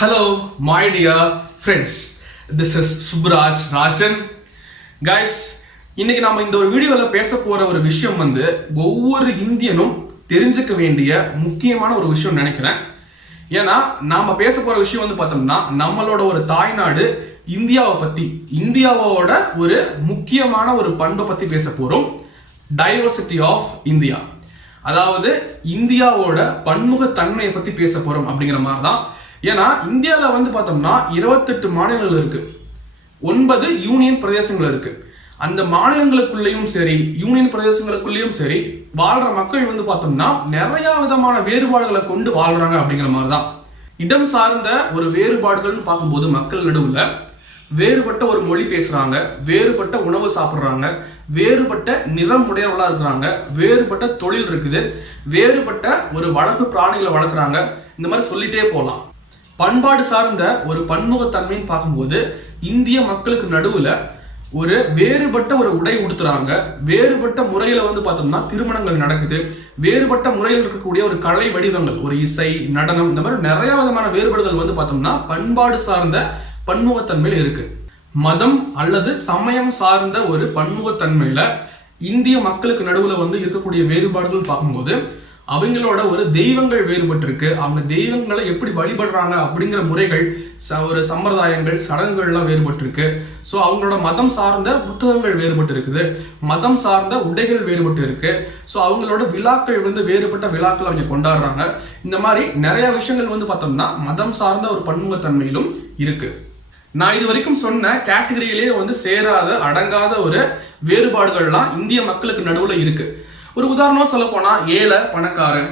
Hello, my dear friends. This is Subraj Rajan. Guys, இன்னைக்கு நாம இந்த ஒரு வீடியோல பேச போற ஒரு விஷயம் ஒவ்வொரு இந்தியனும் தெரிஞ்சுக்க வேண்டிய முக்கியமான ஒரு விஷயம் நினைக்கிறேன். ஏன்னா நாம பேச போற விஷயம் பார்த்தோம்னா நம்மளோட ஒரு தாய்நாடு இந்தியாவை பத்தி, இந்தியாவோட ஒரு முக்கியமான ஒரு பண்பை பத்தி பேச போறோம். டைவர்சிட்டி ஆஃப் இந்தியா, அதாவது இந்தியாவோட பன்முகத்தன்மையை பத்தி பேச போறோம் அப்படிங்கிற மாதிரி தான். ஏன்னா இந்தியாவில் பார்த்தோம்னா 28 மாநிலங்கள் இருக்கு, 9 யூனியன் பிரதேசங்கள் இருக்கு. அந்த மாநிலங்களுக்குள்ளேயும் சரி யூனியன் பிரதேசங்களுக்குள்ளேயும் சரி வாழ்ற மக்கள் பார்த்தோம்னா நிறைய விதமான வேறுபாடுகளை கொண்டு வாழ்றாங்க அப்படிங்கிற மாதிரி தான். இடம் சார்ந்த ஒரு வேறுபாடுகள்னு பார்க்கும்போது மக்கள் நடுவில் வேறுபட்ட ஒரு மொழி பேசுறாங்க, வேறுபட்ட உணவு சாப்பிட்றாங்க, வேறுபட்ட நிறம் உடையவர்களாக இருக்கிறாங்க, வேறுபட்ட தொழில் இருக்குது, வேறுபட்ட ஒரு வளர்ப்பு பிராணிகளை வளர்க்குறாங்க. இந்த மாதிரி சொல்லிட்டே போகலாம். பண்பாடு சார்ந்த ஒரு பன்முகத்தன்மைன்னு பார்க்கும்போது இந்திய மக்களுக்கு நடுவில் ஒரு வேறுபட்ட ஒரு உடை உடுத்துறாங்க, வேறுபட்ட முறையில் பார்த்தோம்னா திருமணங்கள் நடக்குது, வேறுபட்ட முறையில் இருக்கக்கூடிய ஒரு கலை வடிவங்கள், ஒரு இசை, நடனம், இந்த மாதிரி நிறைய விதமான வேறுபாடுகள் பார்த்தோம்னா பண்பாடு சார்ந்த பன்முகத்தன்மையில் இருக்கு. மதம் அல்லது சமயம் சார்ந்த ஒரு பன்முகத்தன்மையில இந்திய மக்களுக்கு நடுவில் இருக்கக்கூடிய வேறுபாடுகள் பார்க்கும்போது அவங்களோட ஒரு தெய்வங்கள் வேறுபட்டு இருக்கு. அவங்க தெய்வங்களை எப்படி வழிபடுறாங்க அப்படிங்கிற முறைகள், ஒரு சம்பிரதாயங்கள், சடங்குகள்லாம் வேறுபட்டு இருக்கு. ஸோ அவங்களோட மதம் சார்ந்த புத்தகங்கள் வேறுபட்டு இருக்குது, மதம் சார்ந்த உடைகள் வேறுபட்டு இருக்கு. ஸோ அவங்களோட விழாக்கள் வேறுபட்ட விழாக்கள் அவங்க கொண்டாடுறாங்க. இந்த மாதிரி நிறைய விஷயங்கள் பார்த்தோம்னா மதம் சார்ந்த ஒரு பன்முகத்தன்மையிலும் இருக்கு. நான் இது வரைக்கும் சொன்ன கேட்டகரியிலேயே சேராத அடங்காத ஒரு வேறுபாடுகள்லாம் இந்திய மக்களுக்கு நடுவில் இருக்கு. ஒரு உதாரணமா சொல்ல போனா ஏழை பணக்காரன்,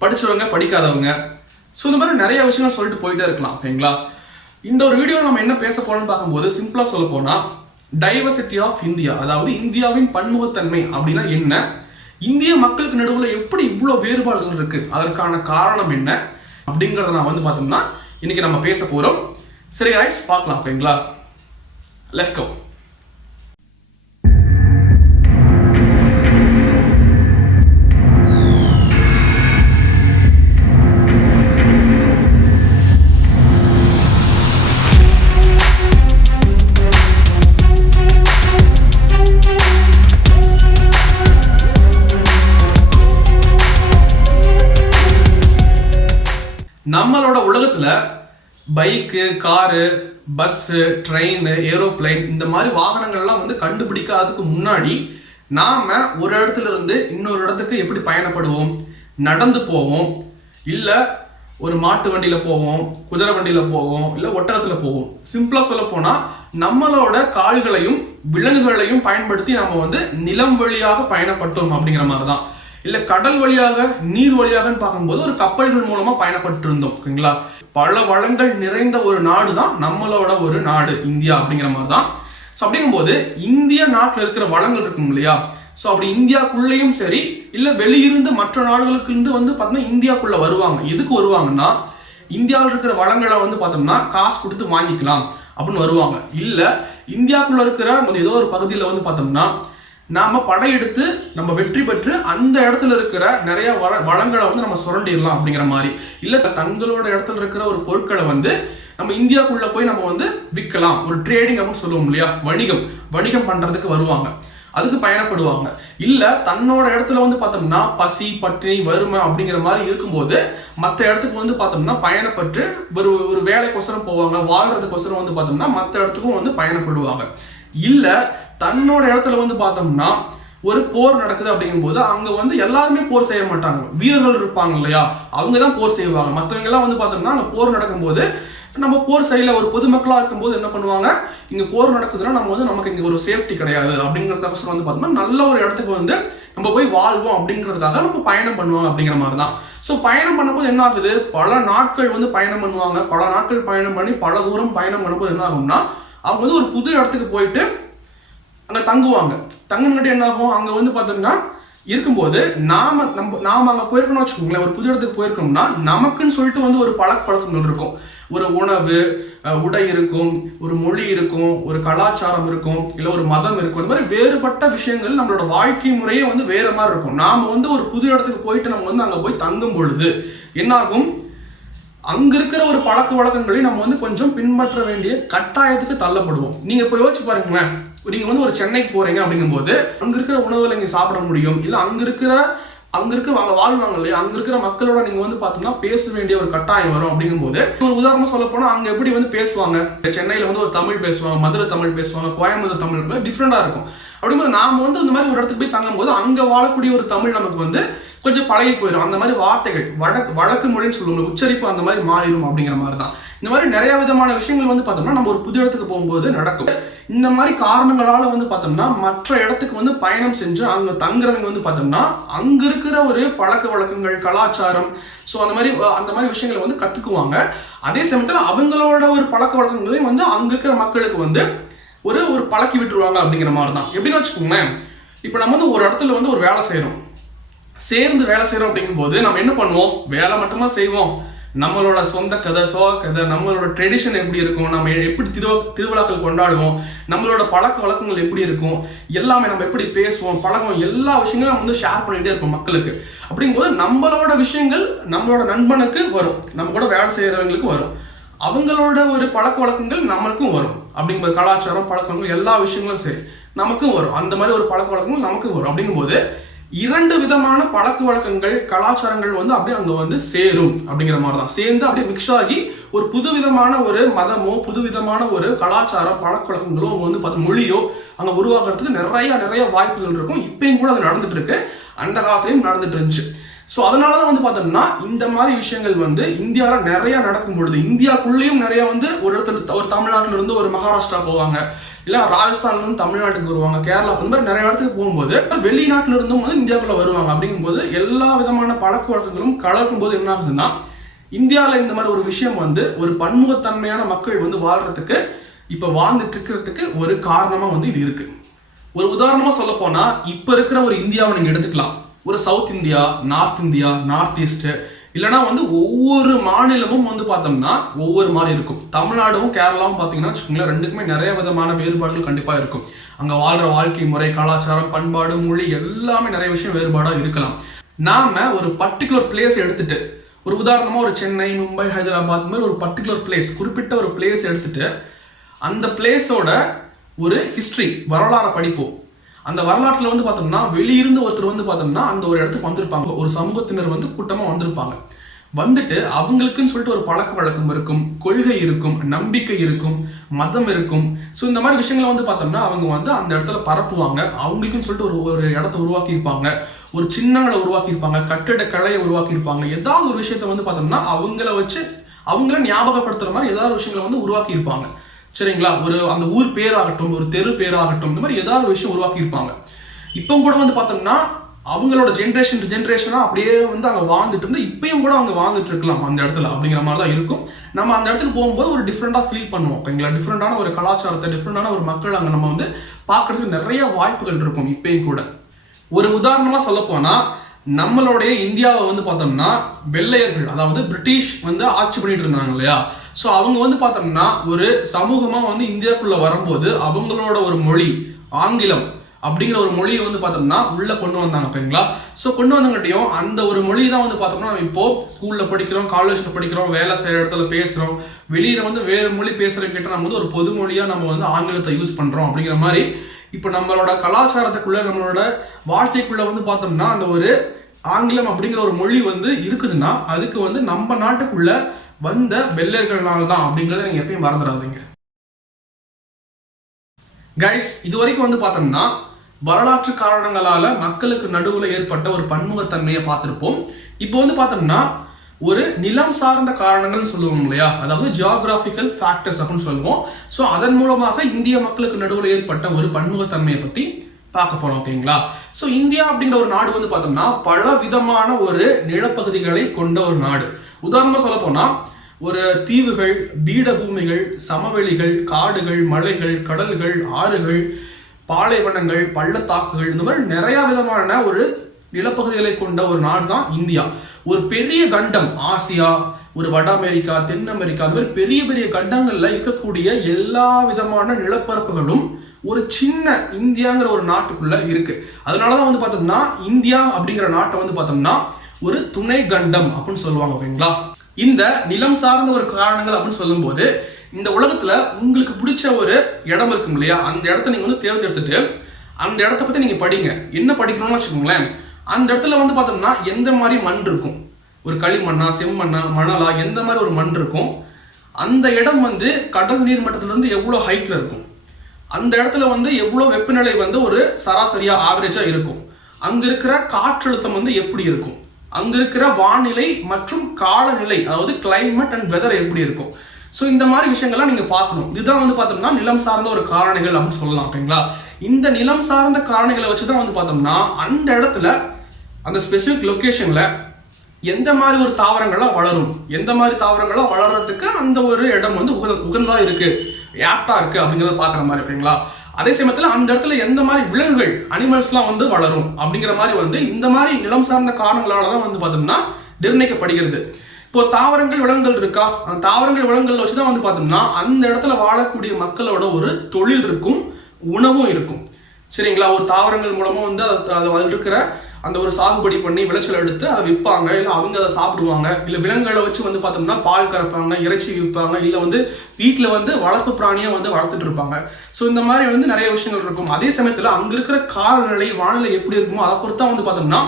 படிச்சவங்க படிக்காதவங்க, ஸோ இந்த மாதிரி நிறைய விஷயங்கள் சொல்லிட்டு போயிட்டே இருக்கலாம். ஓகேங்களா? இந்த ஒரு வீடியோ நம்ம என்ன பேச போறோம்னு பார்க்கும்போது சிம்பிளா சொல்ல போனா டைவர்சிட்டி ஆஃப் இந்தியா, அதாவது இந்தியாவின் பன்முகத்தன்மை அப்படின்னா என்ன, இந்திய மக்களுக்கு நடுவில் எப்படி இவ்வளோ வேறுபாடுகள் இருக்கு, அதற்கான காரணம் என்ன அப்படிங்கிறத நான் பார்த்தோம்னா இன்னைக்கு நம்ம பேச போறோம். சரி guys, பார்க்கலாம். ஓகேங்களா? Let's go. நம்மளோட உலகத்துல bike, car, bus, train, aeroplane இந்த மாதிரி வாகனங்கள்லாம் கண்டுபிடிக்காததுக்கு முன்னாடி நாம ஒரு இடத்துல இருந்து இன்னொரு இடத்துக்கு எப்படி பயணப்படுவோம்? நடந்து போவோம், இல்லை ஒரு மாட்டு வண்டியில போவோம், குதிரை வண்டியில போவோம், இல்லை ஒட்டகத்துல போவோம். சிம்பிளா சொல்ல போனா நம்மளோட கால்களையும் விலங்குகளையும் பயன்படுத்தி நாம நிலம் வழியாக பயணப்பட்டோம் அப்படிங்கிற மாதிரி தான். இல்லை கடல் வழியாக, நீர் வழியாகன்னு பார்க்கும்போது ஒரு கப்பல்கள் மூலமா பயணப்பட்டு இருந்தோம். ஓகேங்களா? பல வளங்கள் நிறைந்த ஒரு நாடு தான் நம்மளோட ஒரு நாடு இந்தியா அப்படிங்கிற மாதிரி தான். ஸோ அப்படிங்கும்போது இந்திய நாட்டில் இருக்கிற வளங்கள் இருக்கும் இல்லையா, ஸோ அப்படி இந்தியாக்குள்ளேயும் சரி இல்லை வெளியிருந்து மற்ற நாடுகளுக்கு இருந்து பார்த்தோம்னா இந்தியாக்குள்ள வருவாங்க. எதுக்கு வருவாங்கன்னா இந்தியாவில் இருக்கிற வளங்களை பார்த்தோம்னா காசு கொடுத்து வாங்கிக்கலாம் அப்படின்னு வருவாங்க. இல்லை இந்தியாக்குள்ள இருக்கிற ஏதோ ஒரு பகுதியில் பார்த்தோம்னா நாம படையெடுத்து நம்ம வெற்றி பெற்று அந்த இடத்துல இருக்கிற நிறைய வளங்களை நம்ம சுரண்டிடலாம் அப்படிங்கிற மாதிரி, இல்ல தங்களோட இடத்துல இருக்கிற ஒரு பொருட்களை நம்ம இந்தியாக்குள்ள போய் நம்ம விற்கலாம், ஒரு ட்ரேடிங் அப்படின்னு சொல்லுவோம் இல்லையா, வணிகம் பண்றதுக்கு வருவாங்க, அதுக்கு பயணப்படுவாங்க. இல்ல தன்னோட இடத்துல பார்த்தோம்னா பசி, பட்டினி, வறுமை அப்படிங்கிற மாதிரி இருக்கும்போது மற்ற இடத்துக்கு பார்த்தோம்னா பயணப்பட்டு ஒரு வேலைக்கொசரம் போவாங்க, வாழ்றதுக்கொசரம் பார்த்தோம்னா மற்ற இடத்துக்கும் பயணப்படுவாங்க. இல்ல தன்னோட இடத்துல பார்த்தோம்னா ஒரு போர் நடக்குது அப்படிங்கும்போது அங்க எல்லாருமே போர் செய்ய மாட்டாங்க, வீரர்கள் இருப்பாங்க இல்லையா, அவங்க தான் போர் செய்வாங்க. மற்றவங்க எல்லாம் பார்த்தோம்னா அங்க போர் நடக்கும்போது நம்ம போர் செய்யல, ஒரு பொதுமக்களா இருக்கும்போது என்ன பண்ணுவாங்க, இங்க போர் நடக்குதுன்னா நம்ம நமக்கு இங்க ஒரு சேஃப்டி கிடையாது அப்படிங்கிறதுக்கோசரம் பார்த்தோம்னா நல்ல ஒரு இடத்துக்கு நம்ம போய் வாழ்வோம் அப்படிங்கிறதுக்காக நம்ம பயணம் பண்ணுவாங்க அப்படிங்கிற மாதிரி தான். ஸோ பயணம் பண்ணும்போது என்ன ஆகுது, பல நாட்கள் பயணம் பண்ணுவாங்க. பல நாட்கள் பயணம் பண்ணி பல தூரம் பயணம் பண்ணும்போது என்ன ஆகும்னா அவங்க ஒரு புது இடத்துக்கு போயிட்டு அங்க தங்குவாங்க. தங்குனட்டு என்ன ஆகும், அங்க பார்த்தோம்னா இருக்கும்போது நாம அங்க போயிருக்கணும் வச்சுக்கோங்களேன், ஒரு புது இடத்துக்கு போயிருக்கோம்னா நமக்குன்னு சொல்லிட்டு ஒரு பழக்க வழக்கங்கள் இருக்கும், ஒரு உணவு, உடை இருக்கும், ஒரு மொழி இருக்கும், ஒரு கலாச்சாரம் இருக்கும், இல்லை ஒரு மதம் இருக்கும். இந்த மாதிரி வேறுபட்ட விஷயங்கள் நம்மளோட வாழ்க்கை முறையே வேற மாதிரி இருக்கும். நாம ஒரு புது இடத்துக்கு போயிட்டு நம்ம அங்க போய் தங்கும் பொழுது என்ன ஆகும், அங்க இருக்கிற ஒரு பழக்க வழக்கங்களை நம்ம வந்து கொஞ்சம் பின்பற்ற வேண்டிய கட்டாயத்துக்கு தள்ளப்படுவோம். நீங்க இப்போ யோசிச்சு பாருங்களேன், நீங்க வந்து ஒரு சென்னைக்கு போறீங்க அப்படிங்கும்போது அங்க இருக்கிற உணவுகளை நீங்க சாப்பிட முடியும், இல்ல அங்க இருக்கிற அவங்க வாழ்வாங்க இல்லையா, அங்க இருக்கிற மக்களோட நீங்க வந்து பாத்தீங்கன்னா பேச வேண்டிய ஒரு கட்டாயம் வரும். அப்படிங்கும்போது ஒரு உதாரணமா சொல்ல போனா அங்க எப்படி வந்து பேசுவாங்க, சென்னையில வந்து ஒரு தமிழ் பேசுவாங்க, மதுரை தமிழ் பேசுவாங்க, கோயம்புத்தூர் தமிழ் டிஃப்ரெண்டா இருக்கும். அப்படிங்கும்போது நாம வந்து இந்த மாதிரி ஒரு இடத்துக்கு போய் தங்கும் போது அங்க வாழக்கூடிய ஒரு தமிழ் நமக்கு வந்து கொஞ்சம் பழகி போயிடும். அந்த மாதிரி வார்த்தைகள் வழக்கு மொழின்னு சொல்லுவோம், உச்சரிப்பு அந்த மாதிரி மாறிடும். அப்படிங்கிற மாதிரி தான் இந்த மாதிரி நிறைய விதமான விஷயங்கள் வந்து பார்த்தோம்னா நம்ம ஒரு புது இடத்துக்கு போகும்போது நடக்கும். இந்த மாதிரி காரணங்களால வந்து பார்த்தோம்னா மற்ற இடத்துக்கு வந்து பயணம் செஞ்சு அங்க தங்குறவங்க வந்து பார்த்தோம்னா அங்க இருக்கிற ஒரு பழக்க வழக்கங்கள், கலாச்சாரம், ஸோ அந்த மாதிரி விஷயங்களை வந்து கத்துக்குவாங்க. அதே சமயத்தில் அவங்களோட ஒரு பழக்க வழக்கங்களையும் வந்து அங்க இருக்கிற மக்களுக்கு வந்து ஒரு பழக்கி விட்டுருவாங்க. அப்படிங்கிற மாதிரி தான். எப்படின்னு வச்சுக்கோங்களேன், இப்போ நம்ம வந்து ஒரு இடத்துல வந்து ஒரு வேலை செய்யறோம், சேர்ந்து வேலை செய்யறோம். அப்படிங்கும்போது நம்ம என்ன பண்ணுவோம், வேலை மட்டுமா செய்வோம், நம்மளோட சொந்த கதை, சோக கதை, நம்மளோட ட்ரெடிஷன் எப்படி இருக்கும், நம்ம எப்படி திருவிழாக்கள் கொண்டாடுவோம், நம்மளோட பழக்க வழக்கங்கள் எப்படி இருக்கும், எல்லாமே நம்ம எப்படி பேசுவோம், பழக்கம், எல்லா விஷயங்களும் நம்ம வந்து ஷேர் பண்ணிட்டே இருப்போம் மக்களுக்கு. அப்படிங்கும்போது நம்மளோட விஷயங்கள் நம்மளோட நண்பனுக்கு வரும், நம்ம கூட வேலை செய்யறவங்களுக்கு வரும், அவங்களோட ஒரு பழக்க வழக்கங்கள் நம்மளுக்கும் வரும். அப்படிங்கும்போது கலாச்சாரம், பழக்கங்கள், எல்லா விஷயங்களும் சரி நமக்கும் வரும். அந்த மாதிரி ஒரு பழக்க வழக்கங்கள் நமக்கும் வரும். அப்படிங்கும்போது இரண்டு விதமான பழக்க வழக்கங்கள், கலாச்சாரங்கள் வந்து அப்படியே அங்க வந்து சேரும். அப்படிங்கிற மாதிரி தான் சேர்ந்து அப்படியே மிக்ஸ் ஆகி ஒரு புதுவிதமான ஒரு மதமோ, புதுவிதமான ஒரு கலாச்சாரம், பழக்க வழக்கங்களோ வந்து மொழியோ அங்க உருவாக்குறதுக்கு நிறைய வாய்ப்புகள் இருக்கும். இப்பயும் கூட அது நடந்துட்டு இருக்கு, அந்த காலத்திலையும் நடந்துட்டு இருந்துச்சு. ஸோ அதனாலதான் வந்து பார்த்தோம்னா இந்த மாதிரி விஷயங்கள் வந்து இந்தியாவில் நிறைய நடக்கும் பொழுது, இந்தியாவுக்குள்ளேயும் நிறைய வந்து ஒரு இடத்துல ஒரு தமிழ்நாட்டில இருந்து ஒரு மகாராஷ்டிரா போவாங்க, இல்லை ராஜஸ்தான்ல இருந்து தமிழ்நாட்டுக்கு வருவாங்க, கேரளா, இந்த மாதிரி நிறைய இடத்துக்கு போகும்போது வெளிநாட்டில இருந்தும் வந்து இந்தியாவுக்குள்ள வருவாங்க. அப்படிங்கும்போது எல்லா விதமான பழக்க வழக்கங்களும் கலக்கும் போது என்ன ஆகுதுன்னா இந்தியாவில் இந்த மாதிரி ஒரு விஷயம் வந்து ஒரு பன்முகத்தன்மையான மக்கள் வந்து வாழ்றதுக்கு இப்ப வாழ்ந்துட்டு இருக்கிறதுக்கு ஒரு காரணமா வந்து இது இருக்கு. ஒரு உதாரணமா சொல்ல போனா இப்ப இருக்கிற ஒரு இந்தியாவை நீங்க எடுத்துக்கலாம். ஒரு சவுத் இந்தியா, நார்த் ஈஸ்ட், இல்லைனா வந்து ஒவ்வொரு மாநிலமும் வந்து பார்த்தோம்னா ஒவ்வொரு மாதிரி இருக்கும். தமிழ்நாடும் கேரளாவும் பார்த்தீங்கன்னா வச்சுக்கோங்களேன், ரெண்டுக்குமே நிறைய விதமான வேறுபாடுகள் கண்டிப்பாக இருக்கும். அங்கே வாழ்கிற வாழ்க்கை முறை, கலாச்சாரம், பண்பாடு, மொழி எல்லாமே நிறைய விஷயம் வேறுபாடாக இருக்கலாம். நாம ஒரு பர்டிகுலர் பிளேஸ் எடுத்துட்டு, ஒரு உதாரணமாக ஒரு சென்னை, மும்பை, ஹைதராபாத் மாதிரி ஒரு பர்டிகுலர் பிளேஸ், குறிப்பிட்ட ஒரு பிளேஸ் எடுத்துட்டு அந்த பிளேஸோட ஒரு ஹிஸ்ட்ரி, வரலாறை படிப்போம். அந்த வரலாற்றில் வந்து பார்த்தோம்னா வெளியிருந்து ஒருத்தர் வந்து பார்த்தோம்னா அந்த ஒரு இடத்துக்கு வந்திருப்பாங்க, ஒரு சமூகத்தினர் வந்து கூட்டமாக வந்திருப்பாங்க. வந்துட்டு அவங்களுக்குன்னு சொல்லிட்டு ஒரு பழக்க வழக்கம் இருக்கும், கொள்கை இருக்கும், நம்பிக்கை இருக்கும், மதம் இருக்கும். ஸோ இந்த மாதிரி விஷயங்களை வந்து பார்த்தோம்னா அவங்க வந்து அந்த இடத்துல பரப்புவாங்க. அவங்களுக்குன்னு சொல்லிட்டு ஒரு இடத்த உருவாக்கியிருப்பாங்க, ஒரு சின்னங்களை உருவாக்கியிருப்பாங்க, கட்டிடக்கலையை உருவாக்கியிருப்பாங்க. ஏதாவது ஒரு விஷயத்த வந்து பார்த்தோம்னா அவங்கள வச்சு அவங்கள ஞாபகப்படுத்துற மாதிரி ஏதாவது விஷயங்களை வந்து உருவாக்கியிருப்பாங்க. சரிங்களா, அந்த ஊர் பேராகட்டும், ஒரு தெரு பேராகட்டும், இந்த மாதிரி ஏதாவது விஷயம் உருவாக்கியிருப்பாங்க. இப்போ கூட வந்து பார்த்தோம்னா அவங்களோட ஜென்ரேஷனா அப்படியே வந்து அங்கே வாழ்ந்துட்டு இருந்து இப்பயும் கூட அவங்க வாழ்ந்துட்டு இருக்கலாம் அந்த இடத்துல. அப்படிங்கிற மாதிரி தான் இருக்கும். நம்ம அந்த இடத்துக்கு போகும்போது ஒரு டிஃப்ரெண்டாக ஃபீல் பண்ணுவோம். ஓகேங்களா, டிஃப்ரெண்டான ஒரு கலாச்சாரத்தை, டிஃப்ரெண்டான ஒரு மக்கள் அங்கே நம்ம வந்து பார்க்கறதுக்கு நிறைய வாய்ப்புகள் இருக்கும் இப்பயும் கூட. ஒரு உதாரணமா சொல்ல போனா நம்மளுடைய இந்தியாவை வந்து பார்த்தோம்னா வெள்ளையர்கள், அதாவது பிரிட்டிஷ் வந்து ஆட்சி பண்ணிட்டு இருந்தாங்க இல்லையா. ஸோ அவங்க வந்து பார்த்தோம்னா ஒரு சமூகமா வந்து இந்தியாவுக்குள்ள வரும்போது அவங்களோட ஒரு மொழி, ஆங்கிலம் அப்படிங்கிற ஒரு மொழியை வந்து பார்த்தோம்னா உள்ள கொண்டு வந்தாங்க. ஓகேங்களா, ஸோ கொண்டு வந்தங்காட்டியும் அந்த ஒரு மொழி தான் வந்து பார்த்தோம்னா நம்ம இப்போ ஸ்கூல்ல படிக்கிறோம், காலேஜ்ல படிக்கிறோம், வேலை செய்யற இடத்துல பேசுறோம். வெளியில வந்து வேறு மொழி பேசுறவங்க கிட்ட நம்ம வந்து ஒரு பொது மொழியா நம்ம வந்து ஆங்கிலத்தை யூஸ் பண்றோம். அப்படிங்கிற மாதிரி இப்போ நம்மளோட கலாச்சாரத்துக்குள்ள, நம்மளோட வாழ்க்கைக்குள்ள வந்து பார்த்தோம்னா அந்த ஒரு ஆங்கிலம் அப்படிங்கிற ஒரு மொழி வந்து இருக்குதுன்னா அதுக்கு வந்து நம்ம நாட்டுக்குள்ள வந்த வெள்ளையர்களால தான் அப்படிங்கிறத நீங்க எப்பயும் மறந்துடாதீங்க. கைஸ், இது வரைக்கும் வந்து பார்த்தோம்னா வரலாற்று காரணங்களால மக்களுக்கு நடுவில் ஏற்பட்ட ஒரு பன்முகத்தன்மையை பார்த்திருப்போம். இப்போ வந்து பார்த்தோம்னா ஒரு நிலம் சார்ந்த காரணங்கள் சொல்லுவோம் இல்லையா, அதாவது ஜியோகிராபிக்கல் ஃபேக்டர்ஸ் அப்படின்னு சொல்லுவோம். ஸோ அதன் மூலமாக இந்திய மக்களுக்கு நடுவில் ஏற்பட்ட ஒரு பன்முகத்தன்மையை பற்றி பார்க்க போறோம். ஓகேங்களா, ஸோ இந்தியா அப்படிங்கிற ஒரு நாடு வந்து பார்த்தோம்னா பல விதமான ஒரு நிலப்பகுதிகளை கொண்ட ஒரு நாடு. உதாரணமா சொல்ல போனா ஒரு தீவுகள், பீடபூமிகள், சமவெளிகள், காடுகள், மலைகள், கடல்கள், ஆறுகள், பாலைவனங்கள், பள்ளத்தாக்குகள், இந்த மாதிரி நிறைய விதமான ஒரு நிலப்பகுதிகளை கொண்ட ஒரு நாடு தான் இந்தியா. ஒரு பெரிய கண்டம், ஆசியா, ஒரு வட அமெரிக்கா, தென் அமெரிக்கா, அந்த மாதிரி பெரிய பெரிய கண்டங்கள்ல இருக்கக்கூடிய எல்லா விதமான நிலப்பரப்புகளும் ஒரு சின்ன இந்தியாங்கிற ஒரு நாட்டுக்குள்ள இருக்கு. அதனாலதான் வந்து பார்த்தோம்னா இந்தியா அப்படிங்கிற நாட்டை வந்து பார்த்தோம்னா ஒரு துணை கண்டம் அப்படின்னு சொல்லுவாங்க. ஓகேங்களா? இந்த நிலம் சார்ந்த ஒரு காரணங்கள் அப்படின்னு சொல்லும்போது இந்த உலகத்துல உங்களுக்கு பிடிச்ச ஒரு இடம் இருக்கும் இல்லையா, அந்த இடத்த நீங்க வந்து தேர்ந்தெடுத்துட்டு அந்த இடத்த பத்தி நீங்க படிங்க. என்ன படிக்கணும்னு வச்சுக்கோங்களேன், அந்த இடத்துல வந்து பார்த்தோம்னா எந்த மாதிரி மண் இருக்கும், ஒரு களிமண்ணா செம்மண்ணா மணலா எந்த மாதிரி ஒரு மண் இருக்கும், அந்த இடம் வந்து கடல் நீர் மட்டத்திலிருந்து எவ்வளோ ஹைட்ல இருக்கும், அந்த இடத்துல வந்து எவ்வளோ வெப்பநிலை வந்து ஒரு சராசரியா ஆவரேஜா இருக்கும், அங்க இருக்கிற காற்றழுத்தம் வந்து எப்படி இருக்கும், அங்க இருக்கிற வானிலை மற்றும் காலநிலை அதாவது கிளைமேட் அண்ட் வெதர் எப்படி இருக்கும். ஸோ இந்த மாதிரி விஷயங்கள்லாம் நீங்க பார்க்கணும். இதுதான் வந்து பார்த்தோம்னா நிலம் சார்ந்த ஒரு காரணிகள் அப்படின்னு சொல்லலாம். ஓகேங்களா? இந்த நிலம் சார்ந்த காரணிகளை வச்சுதான் வந்து பார்த்தோம்னா அந்த இடத்துல அந்த ஸ்பெசிபிக் லொகேஷன்ல எந்த மாதிரி ஒரு தாவரங்கள்லாம் வளரும், எந்த மாதிரி தாவரங்கள்லாம் வளர்றதுக்கு அந்த ஒரு இடம் வந்து உகந்தா இருக்கு, ஆப்டா இருக்கு அப்படிங்கிறத பார்க்குற மாதிரி. ஓகேங்களா? அதே சமயத்தில் அந்த இடத்துல எந்த மாதிரி விலங்குகள் அனிமல்ஸ்லாம் வந்து வளரும் அப்படிங்கிற மாதிரி வந்து இந்த மாதிரி நிலம் சார்ந்த காரணங்களால தான் வந்து பார்த்தோம்னா நிர்ணயிக்கப்படுகிறது. இப்போ தாவரங்கள் விலங்குகள் இருக்கா, அந்த தாவரங்கள் விலங்குகள் வச்சுதான் வந்து பார்த்தோம்னா அந்த இடத்துல வாழக்கூடிய மக்களோட ஒரு தொழில் இருக்கும், உணவும் இருக்கும். சரிங்களா? ஒரு தாவரங்கள் மூலமா வந்து அதில் இருக்கிற அந்த ஒரு சாகுபடி பண்ணி விளைச்சல் எடுத்து அதை விற்பாங்க, இல்லை அவங்க அதை சாப்பிடுவாங்க, இல்லை விலங்குகளை வச்சு வந்து பார்த்தோம்னா பால் கறப்பாங்க, இறைச்சி விற்பாங்க, இல்லை வந்து வீட்டில் வந்து வளர்ப்பு பிராணியை வந்து வளர்த்துட்டு இருப்பாங்க. ஸோ இந்த மாதிரி வந்து நிறைய விஷயங்கள் இருக்கும். அதே சமயத்தில் அங்கே இருக்கிற காலநிலை வானிலை எப்படி இருக்குமோ அதை பொறுத்தா வந்து பார்த்தோம்னா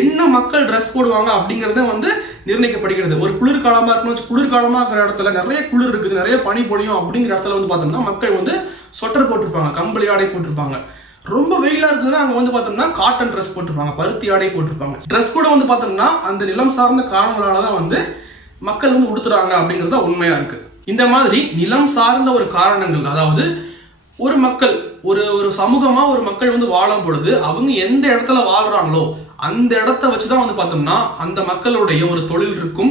என்ன மக்கள் ட்ரெஸ் போடுவாங்க அப்படிங்கிறத வந்து நிர்ணயிக்கப்படுகிறது. ஒரு குளிர்காலமாக இருக்கணும், குளிர்காலமாக இருக்கிற இடத்துல நிறைய குளிர் இருக்குது, நிறைய பனி பொழியும் அப்படிங்கிற இடத்துல வந்து பார்த்தோம்னா மக்கள் வந்து சொட்டர் போட்டிருப்பாங்க, கம்பளி ஆடை போட்டிருப்பாங்க. ரொம்ப வெயிலாக இருக்குதுன்னா அங்கே வந்து பார்த்தோம்னா காட்டன் ட்ரெஸ் போட்டிருப்பாங்க, பருத்தி ஆடை போட்டிருப்பாங்க. ட்ரெஸ் கூட வந்து பார்த்தோம்னா அந்த நிலம் சார்ந்த காரணங்களால தான் வந்து மக்கள் வந்து உடுத்துறாங்க அப்படிங்கிறது உண்மையா இருக்கு. இந்த மாதிரி நிலம் சார்ந்த ஒரு காரணங்கள், அதாவது ஒரு மக்கள் ஒரு சமூகமா ஒரு மக்கள் வந்து வாழும் பொழுது அவங்க எந்த இடத்துல வாழ்றாங்களோ அந்த இடத்த வச்சுதான் வந்து பார்த்தோம்னா அந்த மக்களுடைய ஒரு தொழில் இருக்கும்,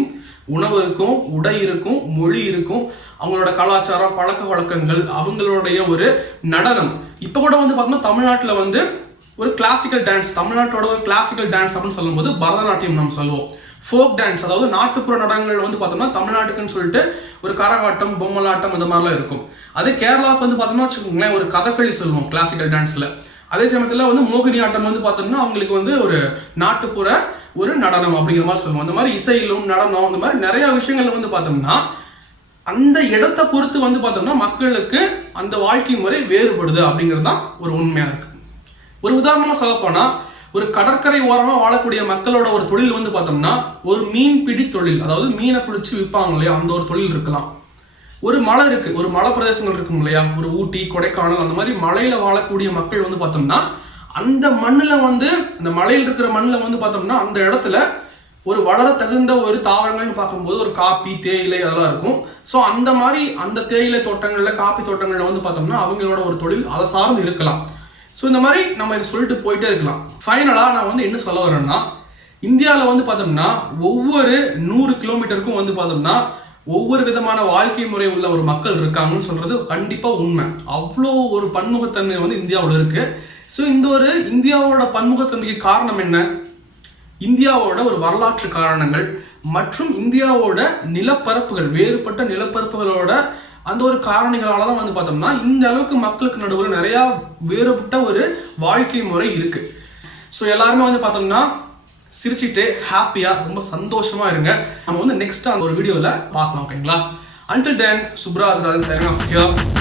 உணவு இருக்கும், உடை இருக்கும், மொழி இருக்கும், அவங்களோட கலாச்சாரம் பழக்க வழக்கங்கள், அவங்களுடைய ஒரு நடனம். இப்போ கூட வந்து பார்த்தோம்னா தமிழ்நாட்டில் வந்து ஒரு கிளாசிக்கல் டான்ஸ், தமிழ்நாட்டோட ஒரு கிளாசிக்கல் டான்ஸ் அப்படின்னு சொல்லும்போது பரதநாட்டியம் நம்ம சொல்லுவோம். ஃபோக் டான்ஸ் அதாவது நாட்டுப்புற நடனங்கள் வந்து பார்த்தோம்னா தமிழ்நாட்டுக்குன்னு சொல்லிட்டு ஒரு கரகாட்டம், பொம்மலாட்டம் இந்த மாதிரிலாம் இருக்கும். அதே கேரளாவுக்கு வந்து பார்த்தோம்னா வச்சுக்கோங்களேன் ஒரு கதகளி சொல்லுவோம் கிளாசிக்கல் டான்ஸில். அதே சமயத்தில் வந்து மோகினி ஆட்டம் வந்து பார்த்தோம்னா அவங்களுக்கு வந்து ஒரு நாட்டுப்புற ஒரு நடனம் அப்படிங்கிற மாதிரி சொல்லுவோம். அந்த மாதிரி இசையிலும் நடனம் இந்த மாதிரி நிறைய விஷயங்கள்ல வந்து பார்த்தோம்னா அந்த இடத்தை பொறுத்து வந்து பார்த்தோம்னா மக்களுக்கு அந்த வாழ்க்கை முறை வேறுபடுது அப்படிங்கிறது தான் ஒரு உண்மையாக இருக்கு. ஒரு உதாரணமாக சொல்லப்போனா ஒரு கடற்கரை ஓரமாக வாழக்கூடிய மக்களோட ஒரு தொழில் வந்து பார்த்தோம்னா ஒரு மீன் பிடி தொழில், அதாவது மீனை பிடிச்சி விற்பாங்க இல்லையா, அந்த ஒரு தொழில் இருக்கலாம். ஒரு மலை இருக்கு, ஒரு மலை பிரதேசங்கள் இருக்கும் இல்லையா, ஒரு ஊட்டி கொடைக்கானல் அந்த மாதிரி மலையில வாழக்கூடிய மக்கள் வந்து பார்த்தோம்னா அந்த மண்ணில் வந்து அந்த மலையில் இருக்கிற மண்ணில் வந்து பார்த்தோம்னா அந்த இடத்துல ஒரு வளர தகுந்த ஒரு தாவரங்கள்னு பார்க்கும்போது ஒரு காப்பி தேயிலை அதெல்லாம் இருக்கும். ஸோ அந்த மாதிரி அந்த தேயிலை தோட்டங்கள்ல காப்பி தோட்டங்கள்ல வந்து பார்த்தோம்னா அவங்களோட ஒரு தொழில் அதை சார்ந்து இருக்கலாம். ஸோ இந்த மாதிரி நம்ம சொல்லிட்டு போயிட்டே இருக்கலாம். ஃபைனலாக நான் வந்து என்ன சொல்ல வரேன்னா, இந்தியாவில் வந்து பார்த்தோம்னா ஒவ்வொரு 100 கிலோமீட்டருக்கும் வந்து பார்த்தோம்னா ஒவ்வொரு விதமான வாழ்க்கை முறை உள்ள ஒரு மக்கள் இருக்காங்கன்னு சொல்றது கண்டிப்பா உண்மை. அவ்வளோ ஒரு பன்முகத்தன்மை வந்து இந்தியாவில் இருக்கு. ஸோ இந்த ஒரு இந்தியாவோட பன்முகத்தன்மைக்கு காரணம் என்ன? இந்தியாவோட ஒரு வரலாற்று காரணங்கள் மற்றும் இந்தியாவோட நிலப்பரப்புகள், வேறுபட்ட நிலப்பரப்புகளோட அந்த ஒரு காரணிகளால தான் வந்து பார்த்தோம்னா இந்த அளவுக்கு மக்களுக்கு நடுவில் நிறைய வேறுபட்ட ஒரு வாழ்க்கை முறை இருக்கு. ஸோ எல்லாருமே வந்து பார்த்தோம்னா சிரிச்சுட்டு ஹாப்பியா ரொம்ப சந்தோஷமா இருங்க. நம்ம வந்து நெக்ஸ்ட் அந்த ஒரு வீடியோல பார்க்கலாம். ஓகேங்களா? Until then, Subraj signing off here.